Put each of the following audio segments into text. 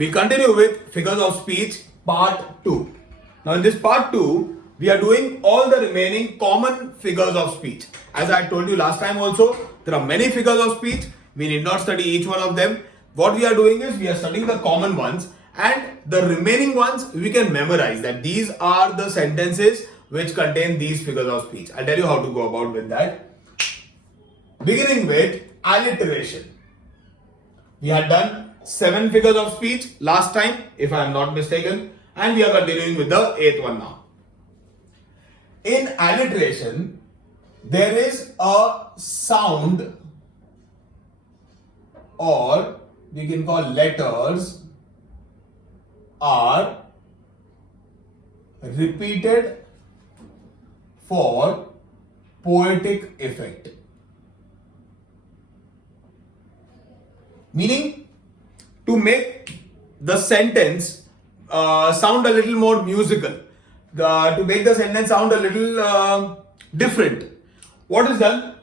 We continue with figures of speech part 2. Now in this part 2, we are doing all the remaining common figures of speech. As I told you last time also, there are many figures of speech. We need not study each one of them. What we are doing is we are studying the common ones, and the remaining ones we can memorize that these are the sentences which contain these figures of speech. I'll tell you how to go about with that. Beginning with alliteration. We had done 7 figures of speech last time, if I am not mistaken, and we are continuing with the 8th one now. In alliteration, there is a sound, or we can call letters, are repeated for poetic effect. Meaning, to make the sentence sound a little more musical, to make the sentence sound a little different. What is done?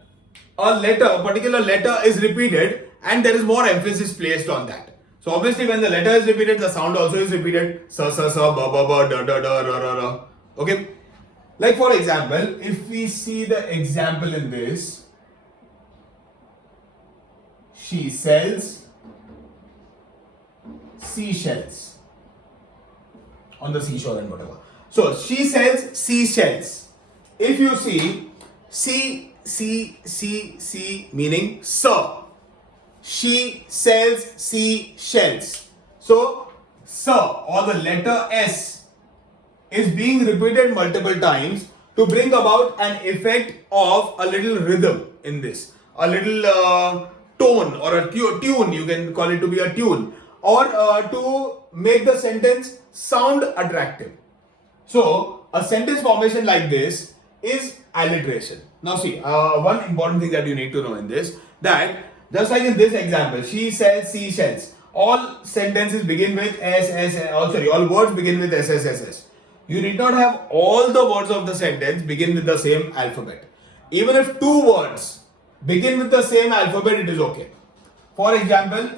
A particular letter is repeated, and there is more emphasis placed on that. So obviously, when the letter is repeated, the sound also is repeated. Sa sa sa, ba ba ba, da da da, ra ra ra. Okay. Like for example, if we see the example in this, she sells seashells on the seashore and whatever. So she sells seashells. If you see C meaning sir. She sells seashells. So sir or the letter S is being repeated multiple times to bring about an effect of a little rhythm in this, a little tone or a tune. You can call it to be a tune, or to make the sentence sound attractive. So a sentence formation like this is alliteration. Now see, one important thing that you need to know in this, that just like in this example, she sells seashells, all sentences begin with all words begin with S. You need not have all the words of the sentence begin with the same alphabet. Even if 2 words begin with the same alphabet, it is okay. For example,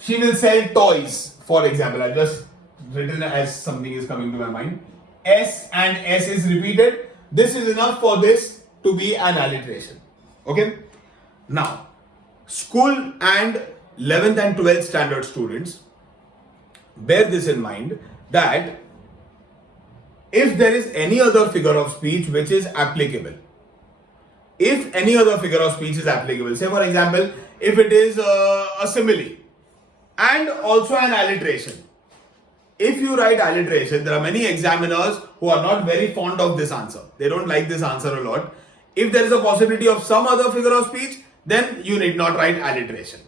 she will sell toys. For example, I just written as something is coming to my mind. S and S is repeated. This is enough for this to be an alliteration. Okay. Now, school and 11th and 12th standard students, bear this in mind that if there is any other figure of speech which is applicable, say for example, if it is a simile and also an alliteration. If you write alliteration, there are many examiners who are not very fond of this answer. They don't like this answer a lot. If there is a possibility of some other figure of speech, then you need not write alliteration.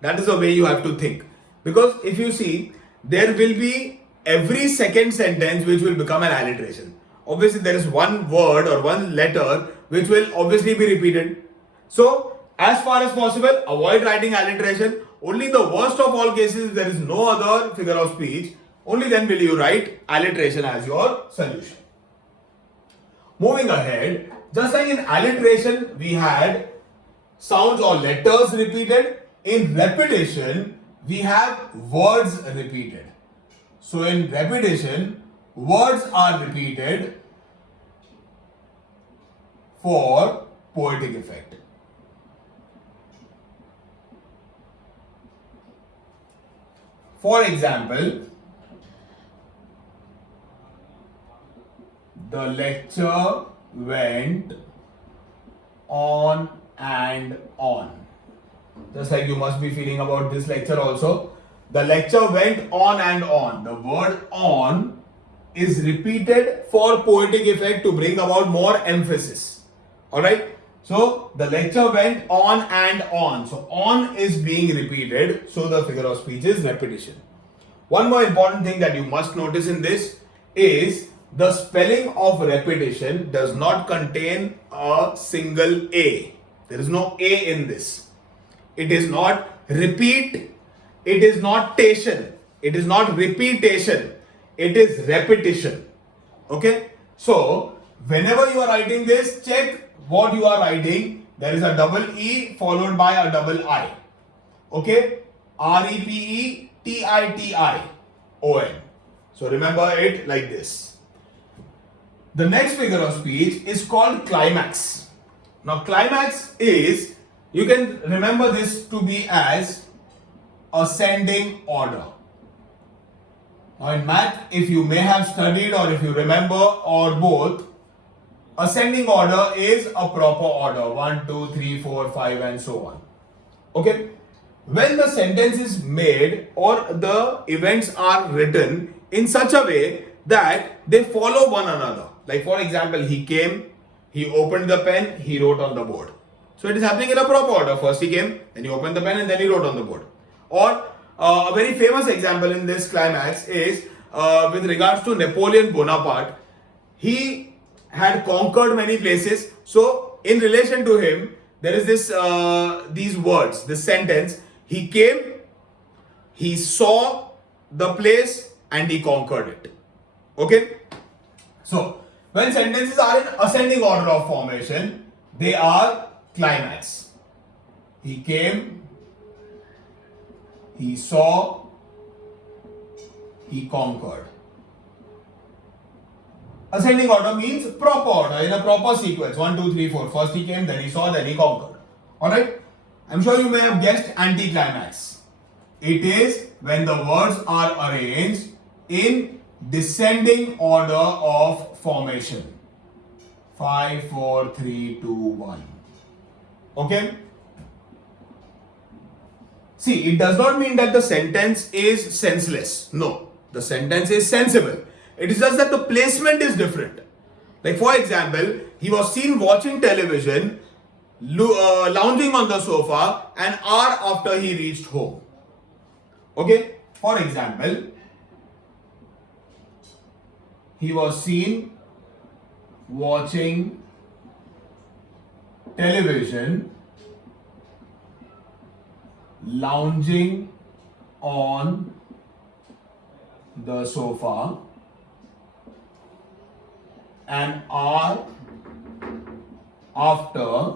That is the way you have to think. Because if you see, there will be every second sentence which will become an alliteration. Obviously, there is one word or one letter which will obviously be repeated. So, as far as possible, avoid writing alliteration. Only in the worst of all cases, if there is no other figure of speech, only then will you write alliteration as your solution. Moving ahead, just like in alliteration, we had sounds or letters repeated. In repetition, we have words repeated. So in repetition, words are repeated for poetic effect. For example, the lecture went on and on. Just like you must be feeling about this lecture also. The lecture went on and on. The word on is repeated for poetic effect to bring about more emphasis. Alright? So the lecture went on and on. So on is being repeated. So the figure of speech is repetition. One more important thing that you must notice in this is the spelling of repetition does not contain a single A. There is no A in this. It is not repeat. It is not tation. It is not repetition. It is repetition. Okay. So Whenever you are writing this, check what you are writing. There is a double E followed by a double I. Okay? REPETITION. So remember it like this. The next figure of speech is called climax. Now climax is, you can remember this to be as ascending order. Now in math, if you may have studied or if you remember or both, ascending order is a proper order. 1, 2, 3, 4, 5 and so on. Okay? When the sentence is made or the events are written in such a way that they follow one another. Like for example, he came, he opened the pen, he wrote on the board. So it is happening in a proper order. First he came, then he opened the pen and then he wrote on the board. Or a very famous example in this climax is with regards to Napoleon Bonaparte. He had conquered many places. So in relation to him, there is this these words, this sentence. He came, he saw the place and he conquered it. Okay? So when sentences are in ascending order of formation, they are climax. He came, he saw, he conquered. Ascending order means proper order, in a proper sequence. 1, 2, 3, 4. First he came, then he saw, then he conquered. Alright? I'm sure you may have guessed anticlimax. It is when the words are arranged in descending order of formation. 5, 4, 3, 2, 1. Okay? See, it does not mean that the sentence is senseless. No, the sentence is sensible. It is just that the placement is different. Like for example, he was seen watching television, lounging on the sofa an hour after he reached home. Okay? For example, he was seen watching television, lounging on the sofa an hour after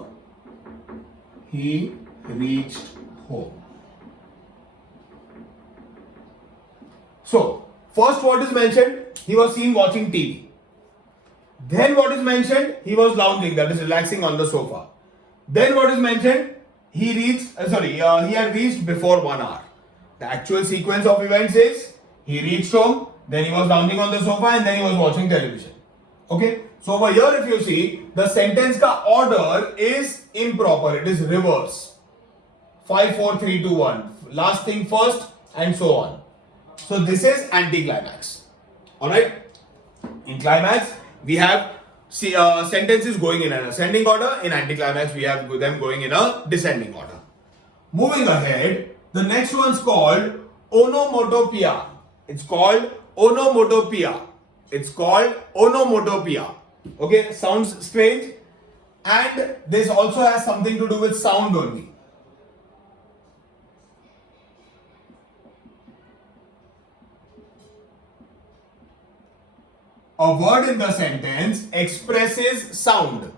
he reached home. So, first what is mentioned? He was seen watching TV. Then what is mentioned? He was lounging, that is relaxing on the sofa. Then what is mentioned? He had reached before 1 hour. The actual sequence of events is he reached home, then he was lounging on the sofa and then he was watching television. Okay? So over here if you see, the sentence ka order is improper, it is reverse. 5, 4, 3, 2, 1. Last thing first and so on. So this is anticlimax. Alright? In climax, we have sentences going in an ascending order. In anticlimax, we have them going in a descending order. Moving ahead, the next one's called onomatopoeia. It's called onomatopoeia. It's called onomatopoeia. Okay, sounds strange. And this also has something to do with sound only. A word in the sentence expresses sound.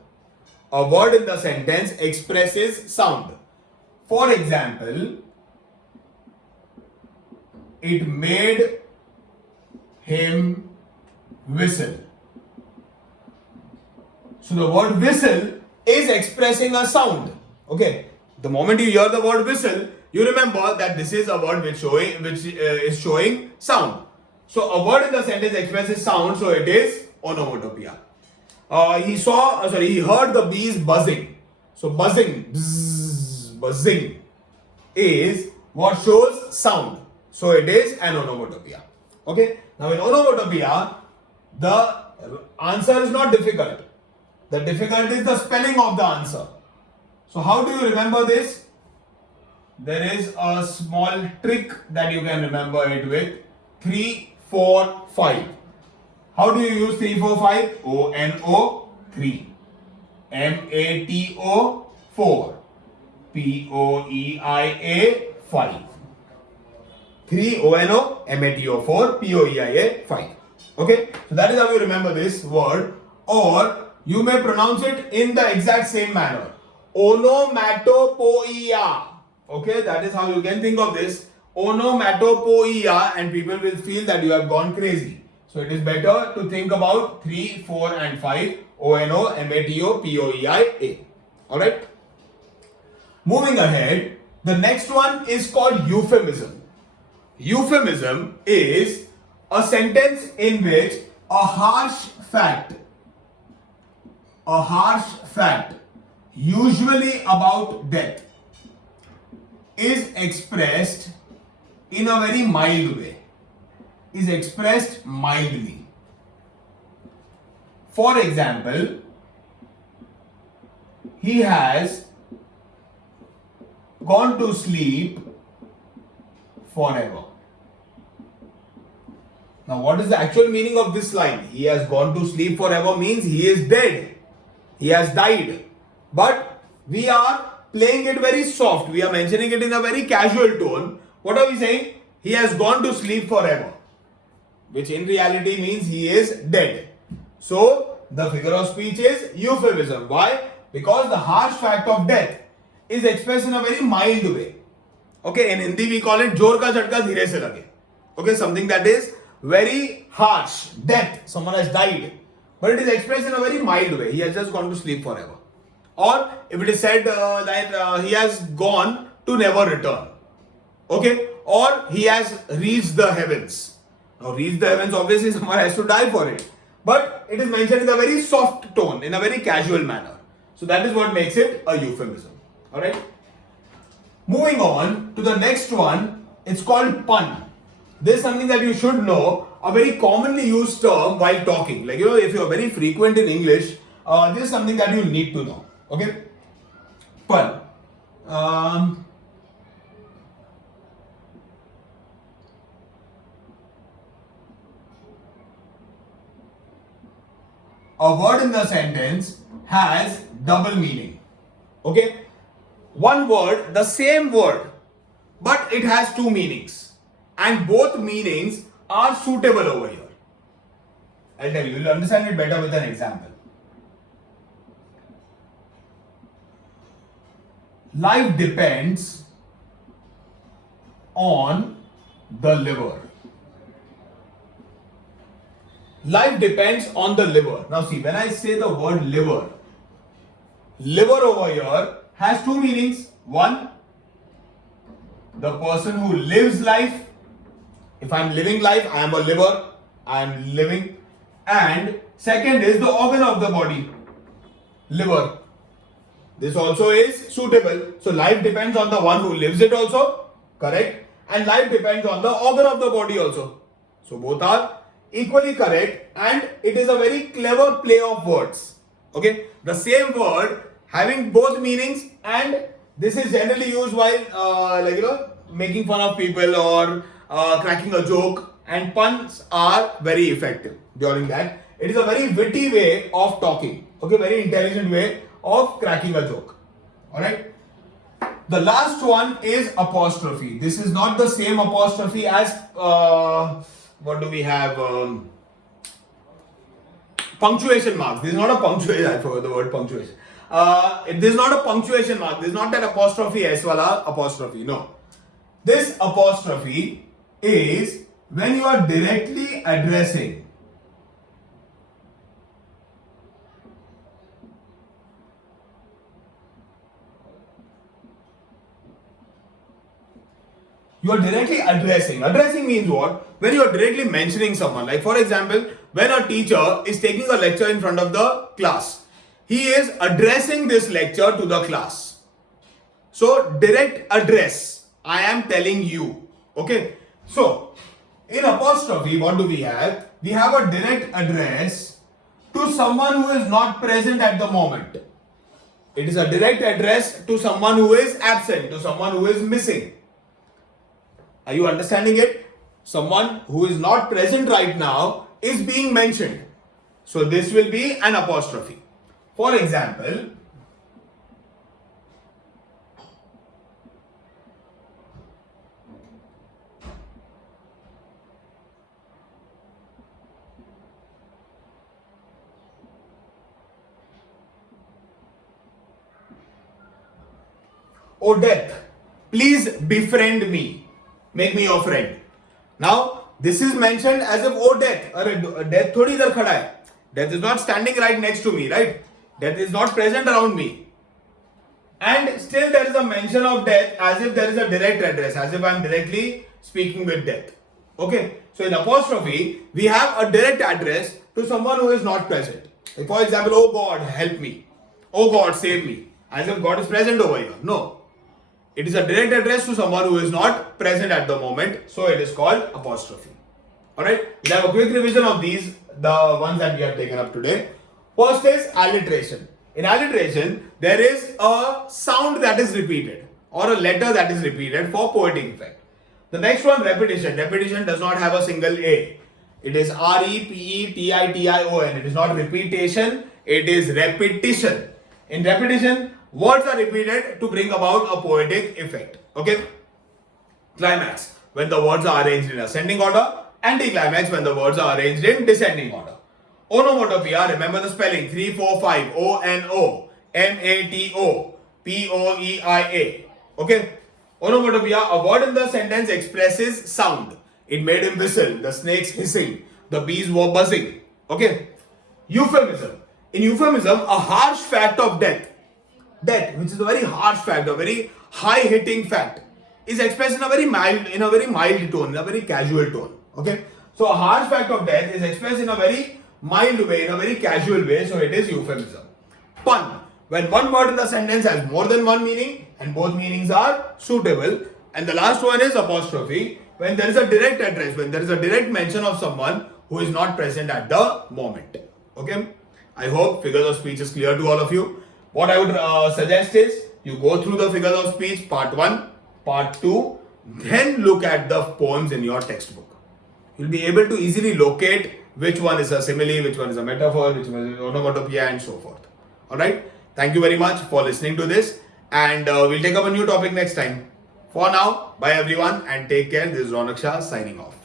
A word in the sentence expresses sound. For example, it made him whistle. So the word whistle is expressing a sound. Okay. The moment you hear the word whistle, you remember that this is a word which is showing sound. So a word in the sentence expresses sound, so it is onomatopoeia. He heard the bees buzzing. So buzzing, bzz, buzzing is what shows sound. So it is an onomatopoeia. Okay. Now in onomatopoeia, the answer is not difficult. The difficult is the spelling of the answer. So how do you remember this? There is a small trick that you can remember it with. 3, 4, 5. How do you use 3, 4, 5? O-N-O 3. M-A-T-O 4. P-O-E-I-A 5. 3 O-N-O M-A-T-O 4 P-O-E-I-A 5. Okay, so that is how you remember this word or you may pronounce it in the exact same manner. Onomatopoeia. Okay, that is how you can think of this. Onomatopoeia, and people will feel that you have gone crazy. So it is better to think about 3, 4, and 5. Onomatopoeia. Alright. Moving ahead, the next one is called euphemism. Euphemism is a sentence in which a harsh fact, usually about death, is expressed in a very mild way, is expressed mildly. For example, he has gone to sleep forever. Now, what is the actual meaning of this line? He has gone to sleep forever means he is dead. He has died. But we are playing it very soft. We are mentioning it in a very casual tone. What are we saying? He has gone to sleep forever, which in reality means he is dead. So, the figure of speech is euphemism. Why? Because the harsh fact of death is expressed in a very mild way. Okay, in Hindi we call it जोर का झटका धीरे से लगे. Okay, something that is very harsh, death, someone has died, but it is expressed in a very mild way. He has just gone to sleep forever. Or if it is said that he has gone to never return. Okay, or he has reached the heavens. Now, reach the heavens, obviously someone has to die for it, but it is mentioned in a very soft tone, in a very casual manner. So that is what makes it a euphemism. Alright. Moving on to the next one, it's called pun. This is something that you should know, a very commonly used term while talking. Like, if you are very frequent in English, this is something that you need to know. Okay? Pun. A word in the sentence has double meaning. Okay? One word, the same word, but it has two meanings. And both meanings are suitable over here. I'll tell you, you'll understand it better with an example. Life depends on the liver. Life depends on the liver. Now see, when I say the word liver, liver over here has two meanings. One, the person who lives life. If I am living life, I am a liver, I am living. And second is the organ of the body, liver. This also is suitable. So life depends on the one who lives it also, correct? And life depends on the organ of the body also. So both are equally correct, and it is a very clever play of words. Okay, the same word having both meanings, and this is generally used while making fun of people or cracking a joke, and puns are very effective during that. It is a very witty way of talking. Okay, very intelligent way of cracking a joke. Alright. The last one is apostrophe. This is not the same apostrophe as what do we have? Punctuation marks. This is not a punctuation. I forgot the word punctuation. This is not a punctuation mark. This is not that apostrophe S wala apostrophe. No. This apostrophe is when you are directly addressing you are directly addressing. Addressing means what? When you are directly mentioning someone. Like for example, when a teacher is taking a lecture in front of the class, he is addressing this lecture to the class. So direct address. I am telling you. Okay. So in apostrophe, what do we have? We have a direct address to someone who is not present at the moment. It is a direct address to someone who is absent, to someone who is missing. Are you understanding it? Someone who is not present right now is being mentioned. So this will be an apostrophe. For example, O death, please befriend me. Make me your friend. Now, this is mentioned as if, oh death. अरे death थोड़ी इधर खड़ा है. Death is not standing right next to me, right? Death is not present around me. And still there is a mention of death as if there is a direct address, as if I am directly speaking with death. Okay? So in apostrophe, we have a direct address to someone who is not present. Like for example, oh God, help me. Oh God, save me. As if God is present over here. No. It is a direct address to someone who is not present at the moment. So it is called apostrophe. Alright? We'll have a quick revision of these, the ones that we have taken up today. First is alliteration. In alliteration, there is a sound that is repeated or a letter that is repeated for poetic effect. The next one, repetition. Repetition does not have a single A. It is R-E-P-E-T-I-T-I-O-N. It is not repetition, it is repetition. In repetition, words are repeated to bring about a poetic effect. Okay? Climax, when the words are arranged in ascending order. Anticlimax, when the words are arranged in descending order. Onomatopoeia, remember the spelling 3, 4, 5, O-N-O, M-A-T-O, P-O-E-I-A. Okay? Onomatopoeia, a word in the sentence expresses sound. It made him whistle, the snakes hissing, the bees were buzzing. Okay? Euphemism. In euphemism, a harsh fact of death, which is a very harsh fact, a very high-hitting fact, is expressed in a very mild tone, in a very casual tone. Okay? So a harsh fact of death is expressed in a very mild way, in a very casual way, so it is euphemism. Pun. When one word in the sentence has more than one meaning and both meanings are suitable. And the last one is apostrophe. When there is a direct address, when there is a direct mention of someone who is not present at the moment. Okay? I hope figures of speech is clear to all of you. What I would suggest is you go through the figures of speech part 1, part 2, then look at the poems in your textbook. You'll be able to easily locate which one is a simile, which one is a metaphor, which one is onomatopoeia and so forth. Alright? Thank you very much for listening to this, and we'll take up a new topic next time. For now, bye everyone and take care. This is Ronak Shah signing off.